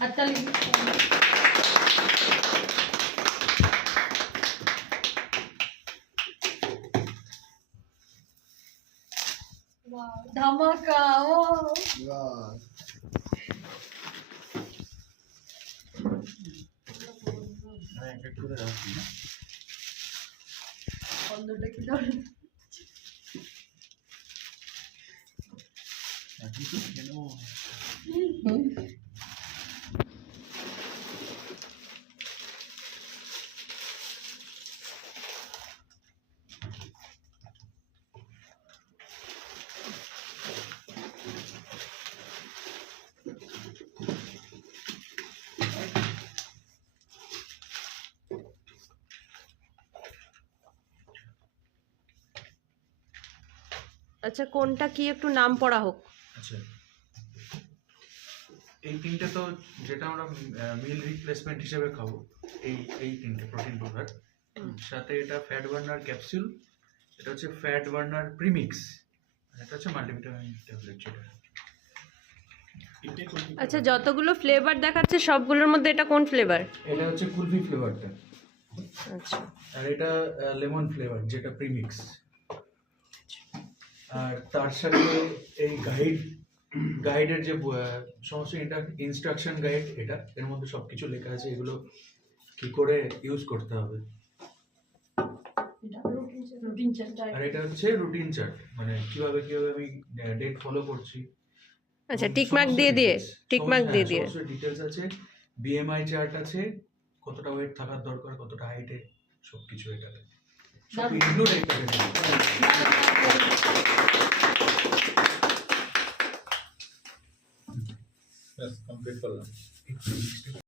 হাততালি। ধামাকা ও বন্ধটা কি ধরে আচ্ছা কোনটা কি একটু নাম পড়া হোক। আচ্ছা এই তিনটে তো যেটা আমরা মিল রিপ্লেসমেন্ট হিসেবে খাবো, এই তিনটে প্রোটিন পাউডার, সাথে এটা ফ্যাট বার্নার ক্যাপসুল, এটা হচ্ছে ফ্যাট বার্নার প্রিমিক্স, এটা হচ্ছে মাল্টিভিটামিন ট্যাবলেট যেটা। আচ্ছা যতগুলো ফ্লেভার দেখাচ্ছে সবগুলোর মধ্যে এটা কোন ফ্লেভার? এটা হচ্ছে কুলফি ফ্লেভারটা, আচ্ছা আর এটা লেমন ফ্লেভার যেটা প্রিমিক্স। আর তার সাথে এই গাইডের যে সমস্ত ইনস্ট্রাকশন গাইড, এটা এর মধ্যে সবকিছু লেখা আছে, এগুলো কি করে ইউজ করতে হবে। Routine chart. আর এটা হচ্ছে রুটিন চার্ট, মানে কিভাবে আমি ডেট ফলো করছি। আচ্ছা টিকমার্ক দিয়ে ডিটেলস আছে, বিএমআই চার্ট আছে, কতটা ওয়েট থাকার দরকার, কতটা হাইটে, সবকিছু এটাতে সব ইনক্লুড এটাতে। কমপ্লিট করলাম।